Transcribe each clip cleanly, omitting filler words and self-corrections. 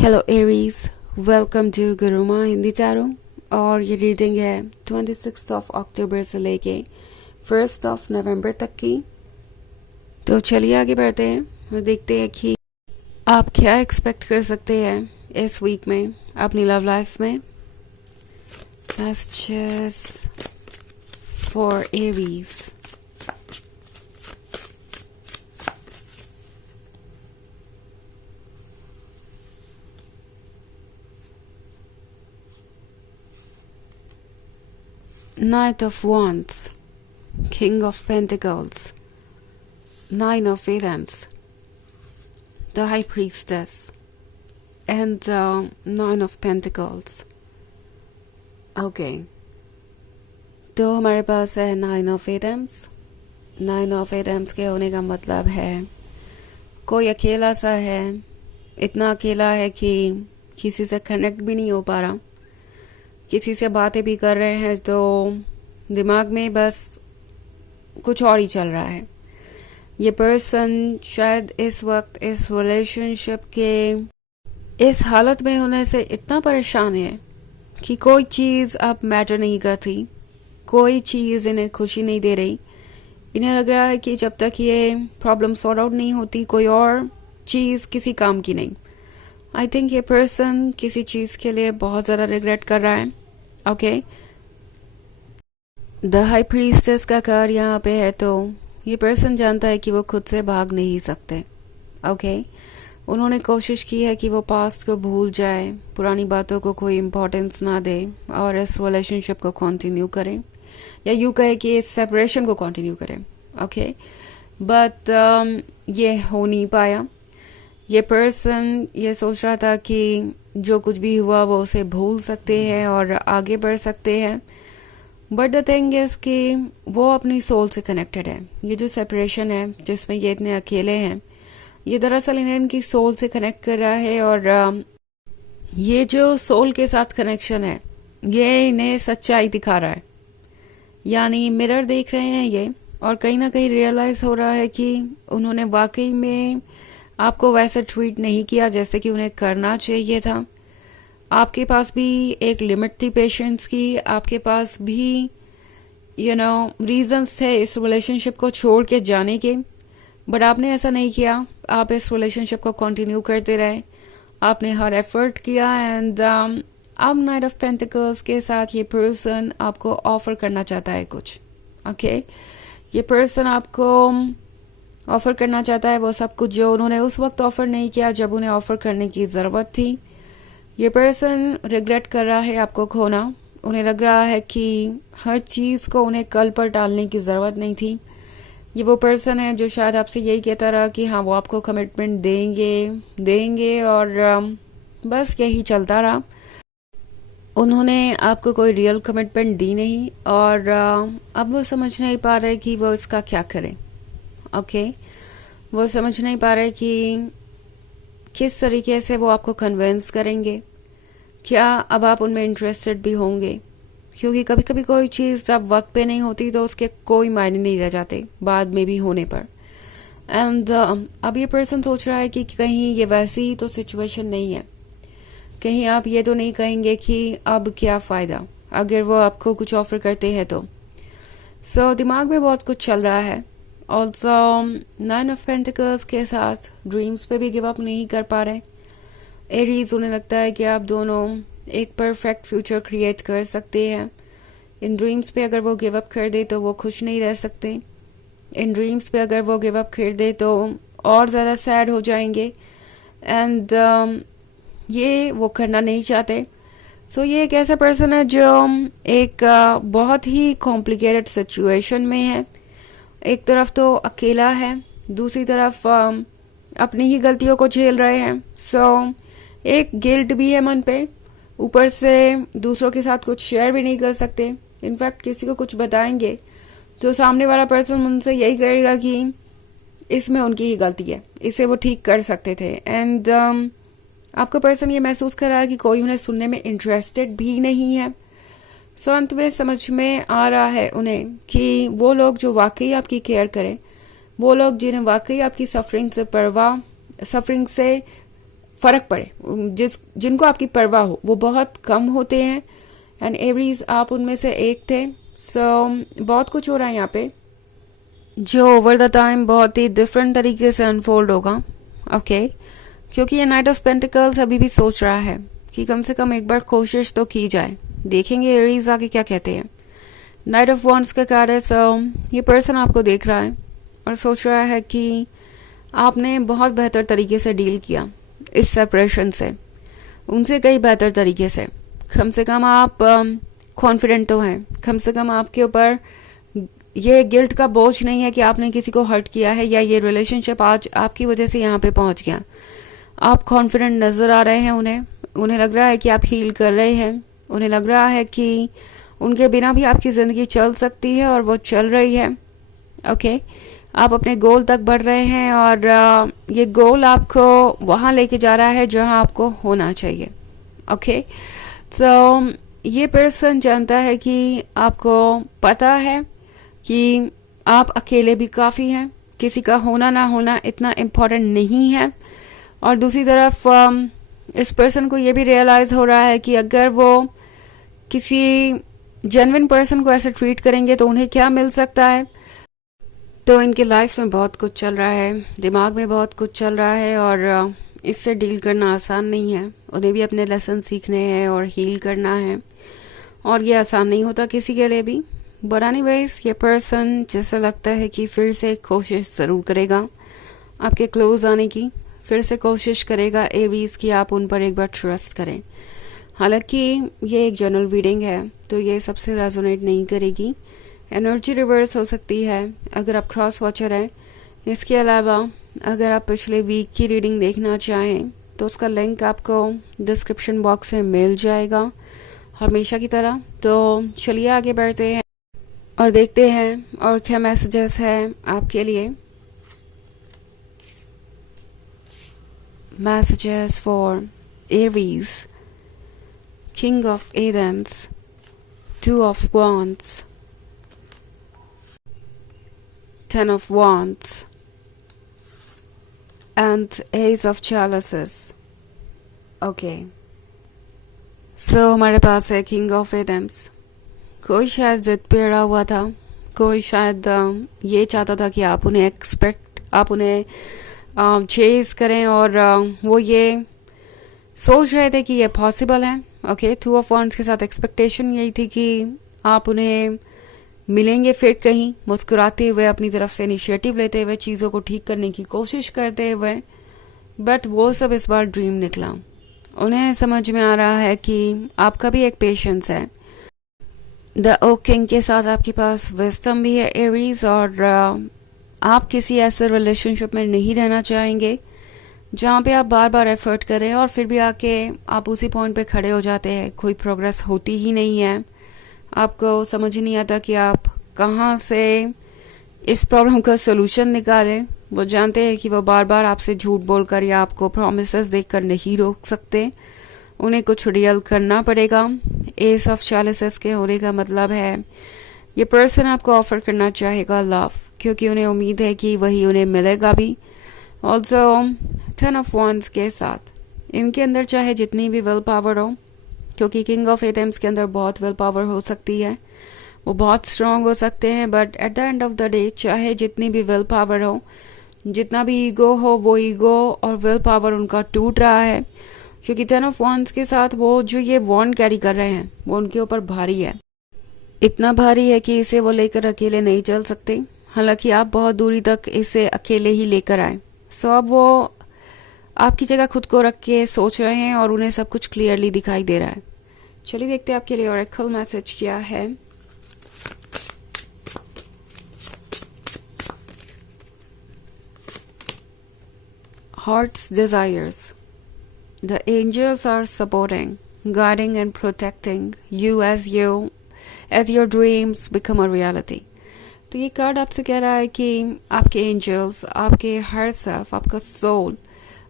Hello Aries, welcome to Guruma Hindi चारों। और ये रीडिंग है 26 ऑफ अक्टूबर से लेके 1 ऑफ नवंबर तक की। तो चलिए आगे बढ़ते हैं और देखते हैं कि आप क्या एक्सपेक्ट कर सकते हैं इस वीक में अपनी लव लाइफ में। Messages for Aries. Knight of Wands, King of Pentacles, Nine of Wands, the High Priestess, and the Nine of Pentacles. Okay. तो हमारे पास है nine of Adams. Nine of Adams के होने का मतलब है कोई अकेला सा है, इतना अकेला है कि किसी से कनेक्ट भी नहीं हो पा रहा, किसी से बातें भी कर रहे हैं तो दिमाग में बस कुछ और ही चल रहा है। ये पर्सन शायद इस वक्त इस रिलेशनशिप के इस हालत में होने से इतना परेशान है कि कोई चीज़ अब मैटर नहीं करती, कोई चीज़ इन्हें खुशी नहीं दे रही। इन्हें लग रहा है कि जब तक ये प्रॉब्लम सॉर्ट आउट नहीं होती कोई और चीज़ किसी काम की नहीं। आई थिंक ये पर्सन किसी चीज़ के लिए बहुत ज़्यादा रिग्रेट कर रहा है। ओके, द हाई प्रीस्टेस का कार्ड यहाँ पे है तो ये पर्सन जानता है कि वो खुद से भाग नहीं सकते। ओके, उन्होंने कोशिश की है कि वो पास्ट को भूल जाए, पुरानी बातों को कोई इम्पोर्टेंस ना दे और इस रिलेशनशिप को कंटिन्यू करें, या यूँ कहे कि इस सेपरेशन को कंटिन्यू करें। ओके, बट ये हो नहीं पाया। ये पर्सन ये सोच रहा था कि जो कुछ भी हुआ वो उसे भूल सकते हैं और आगे बढ़ सकते हैं, बट द थिंग इज कि वो अपनी सोल से कनेक्टेड है। ये जो सेपरेशन है जिसमें ये इतने अकेले हैं, ये दरअसल इन्हें इनकी सोल से कनेक्ट कर रहा है। और ये जो सोल के साथ कनेक्शन है ये इन्हें सच्चाई दिखा रहा है, यानी मिरर देख रहे हैं ये, और कहीं ना कहीं रियलाइज हो रहा है कि उन्होंने वाकई में आपको वैसा ट्रीट नहीं किया जैसे कि उन्हें करना चाहिए था। आपके पास भी एक लिमिट थी पेशेंस की, आपके पास भी रीजंस थे इस रिलेशनशिप को छोड़ के जाने के, बट आपने ऐसा नहीं किया। आप इस रिलेशनशिप को कंटिन्यू करते रहे, आपने हर एफर्ट किया। एंड अब नाइट ऑफ पेंटिकल्स के साथ ये पर्सन आपको ऑफर करना चाहता है कुछ। ओके, ये पर्सन आपको ऑफर करना चाहता है वो सब कुछ जो उन्होंने उस वक्त ऑफर नहीं किया जब उन्हें ऑफर करने की ज़रूरत थी। ये पर्सन रिग्रेट कर रहा है आपको खोना। उन्हें लग रहा है कि हर चीज़ को उन्हें कल पर टालने की ज़रूरत नहीं थी। ये वो पर्सन है जो शायद आपसे यही कहता रहा कि हाँ वो आपको कमिटमेंट देंगे और बस यही चलता रहा। उन्होंने आपको कोई रियल कमिटमेंट दी नहीं और अब वो समझ नहीं पा रहे कि वो इसका क्या करें। ओके, वो समझ नहीं पा रहे कि किस तरीके से वो आपको कन्विंस करेंगे, क्या अब आप उनमें इंटरेस्टेड भी होंगे, क्योंकि कभी कभी कोई चीज़ जब वक्त पे नहीं होती तो उसके कोई मायने नहीं रह जाते बाद में भी होने पर। एंड अब ये पर्सन सोच रहा है कि कहीं ये वैसी ही तो सिचुएशन नहीं है, कहीं आप ये तो नहीं कहेंगे कि अब क्या फ़ायदा अगर वो आपको कुछ ऑफर करते हैं तो। सो दिमाग में बहुत कुछ चल रहा है। ऑल्सो नाइन ऑफ पेंटिकल्स के साथ ड्रीम्स पे भी गिव अप नहीं कर पा रहे एरीज। उन्हें लगता है कि आप दोनों एक परफेक्ट फ्यूचर क्रिएट कर सकते हैं। इन ड्रीम्स पे अगर वो गिव अप कर दे तो वो खुश नहीं रह सकते। इन ड्रीम्स पे अगर वो गिव अप कर दे तो और ज़्यादा सैड हो जाएंगे। एंड ये वो करना नहीं चाहते। सो ये एक ऐसा पर्सन है जो एक बहुत ही कॉम्प्लिकेटेड सिचुएशन में है। एक तरफ तो अकेला है, दूसरी तरफ अपनी ही गलतियों को झेल रहे हैं। सो एक गिल्ट भी है मन पे, ऊपर से दूसरों के साथ कुछ शेयर भी नहीं कर सकते। इनफैक्ट किसी को कुछ बताएंगे तो सामने वाला पर्सन उनसे यही कहेगा कि इसमें उनकी ही गलती है, इसे वो ठीक कर सकते थे। एंड आपका पर्सन ये महसूस कर रहा है कि कोई उन्हें सुनने में इंटरेस्टेड भी नहीं है। सो अंत में समझ में आ रहा है उन्हें कि वो लोग जो वाकई आपकी केयर करें, वो लोग जिन्हें वाकई आपकी सफरिंग से फर्क पड़े, जिनको आपकी परवाह हो, वो बहुत कम होते हैं। एंड एरीज आप उनमें से एक थे। सो बहुत कुछ हो रहा है यहाँ पे जो ओवर द टाइम बहुत ही डिफरेंट तरीके से अनफोल्ड होगा। ओके, क्योंकि ये नाइट ऑफ पेंटिकल्स अभी भी सोच रहा है कि कम से कम एक बार कोशिश तो की जाए। देखेंगे एरीज आगे क्या कहते हैं। नाइट ऑफ वॉन्ड्स का कार्ड है। सो ये पर्सन आपको देख रहा है और सोच रहा है कि आपने बहुत बेहतर तरीके से डील किया इस सेपरेशन से, उनसे कई बेहतर तरीके से कम आप कॉन्फिडेंट तो हैं, कम से कम आपके ऊपर ये गिल्ट का बोझ नहीं है कि आपने किसी को हर्ट किया है या ये रिलेशनशिप आज आपकी वजह से यहाँ पे पहुंच गया। आप कॉन्फिडेंट नजर आ रहे हैं उन्हें लग रहा है कि आप हील कर रहे हैं, उन्हें लग रहा है कि उनके बिना भी आपकी ज़िंदगी चल सकती है और वो चल रही है। ओके, आप अपने गोल तक बढ़ रहे हैं और ये गोल आपको वहाँ लेके जा रहा है जहाँ आपको होना चाहिए। ओके, तो ये पर्सन जानता है कि आपको पता है कि आप अकेले भी काफ़ी हैं, किसी का होना ना होना इतना इम्पोर्टेंट नहीं है। और दूसरी तरफ इस पर्सन को ये भी रियलाइज़ हो रहा है कि अगर वो किसी जेन्युइन पर्सन को ऐसे ट्रीट करेंगे तो उन्हें क्या मिल सकता है। तो इनके लाइफ में बहुत कुछ चल रहा है, दिमाग में बहुत कुछ चल रहा है और इससे डील करना आसान नहीं है। उन्हें भी अपने लेसन सीखने हैं और हील करना है और ये आसान नहीं होता किसी के लिए भी। बट एनीवेज ये पर्सन जैसा लगता है कि फिर से कोशिश ज़रूर करेगा आपके क्लोज आने की, फिर से कोशिश करेगा एरीज की आप उन पर एक बार ट्रस्ट करें। हालांकि ये एक जनरल रीडिंग है तो ये सबसे रेजोनेट नहीं करेगी, एनर्जी रिवर्स हो सकती है अगर आप क्रॉस वॉचर हैं। इसके अलावा अगर आप पिछले वीक की रीडिंग देखना चाहें तो उसका लिंक आपको डिस्क्रिप्शन बॉक्स में मिल जाएगा हमेशा की तरह। तो चलिए आगे बढ़ते हैं और देखते हैं और क्या मैसेजेस है आपके लिए। Messages for Aries, king of एडेंस, 2 of Wands, 10 of Wands and Ace of Chalices. Okay, so हमारे पास है किंग ऑफ एडेम्स। कोई शायद जिद पे अड़ा हुआ था, कोई शायद ये चाहता था कि आप उन्हें चेज करें और वो ये सोच रहे थे कि ये पॉसिबल है। ओके, 2 of Wands के साथ एक्सपेक्टेशन यही थी कि आप उन्हें मिलेंगे फिर कहीं मुस्कुराते हुए, अपनी तरफ से इनिशिएटिव लेते हुए, चीज़ों को ठीक करने की कोशिश करते हुए। बट वो सब इस बार ड्रीम निकला। उन्हें समझ में आ रहा है कि आपका भी एक पेशेंस है। द ओक किंग के साथ आपके पास विजडम भी है एरीज, और आप किसी ऐसे रिलेशनशिप में नहीं रहना चाहेंगे जहाँ पे आप बार बार एफर्ट करें और फिर भी आके आप उसी पॉइंट पे खड़े हो जाते हैं, कोई प्रोग्रेस होती ही नहीं है। आपको समझ ही नहीं आता कि आप कहाँ से इस प्रॉब्लम का सोल्यूशन निकालें। वो जानते हैं कि वो बार बार आपसे झूठ बोलकर या आपको प्रोमिसेस देकर नहीं रोक सकते, उन्हें कुछ रियल करना पड़ेगा। एस ऑफ चैलिसेस के होने का मतलब है ये पर्सन आपको ऑफर करना चाहेगा लव, क्योंकि उन्हें उम्मीद है कि वही उन्हें मिलेगा भी। ऑल्सो 10 of Wands के साथ इनके अंदर चाहे जितनी भी विल पावर हो, क्योंकि किंग ऑफ एटेम्स के अंदर बहुत विल पावर हो सकती है, वो बहुत स्ट्रांग हो सकते हैं, but at the end of the day चाहे जितनी भी विल पावर हो, जितना भी ईगो हो, वो ईगो और विल पावर उनका टूट रहा है। क्योंकि 10 of Wands के साथ वो जो ये वॉन्ड कैरी कर रहे हैं वो उनके ऊपर भारी है, इतना भारी है कि इसे वो लेकर अकेले नहीं चल सकते। हालांकि आप बहुत दूरी तक इसे अकेले ही लेकर आए। सो अब वो आपकी जगह खुद को रख के सोच रहे हैं और उन्हें सब कुछ क्लियरली दिखाई दे रहा है। चलिए देखते हैं आपके लिए ऑरेकल मैसेज क्या है। Heart's desires. The angels are supporting, guiding and protecting you as your dreams become a reality. तो ये कार्ड आपसे कह रहा है कि आपके एंजल्स, आपके हर सेल्फ, आपका सोल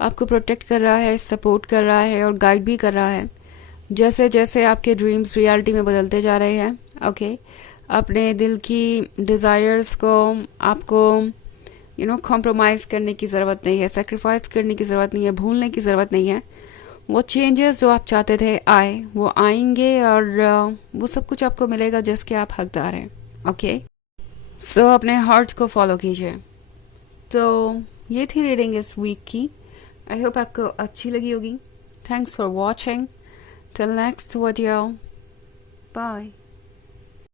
आपको प्रोटेक्ट कर रहा है, सपोर्ट कर रहा है और गाइड भी कर रहा है, जैसे जैसे आपके ड्रीम्स रियलिटी में बदलते जा रहे हैं। ओके, अपने दिल की डिज़ायर्स को आपको कॉम्प्रोमाइज़ करने की ज़रूरत नहीं है, सेक्रीफाइस करने की ज़रूरत नहीं है, भूलने की ज़रूरत नहीं है। वो चेंजेस जो आप चाहते थे आए, वो आएंगे और वो सब कुछ आपको मिलेगा जिसके आप हकदार हैं। ओके, सो अपने हार्ट को फॉलो कीजिए। तो ये थी रीडिंग इस वीक की। आई होप आपको अच्छी लगी होगी। Thanks for watching. Till next video, bye.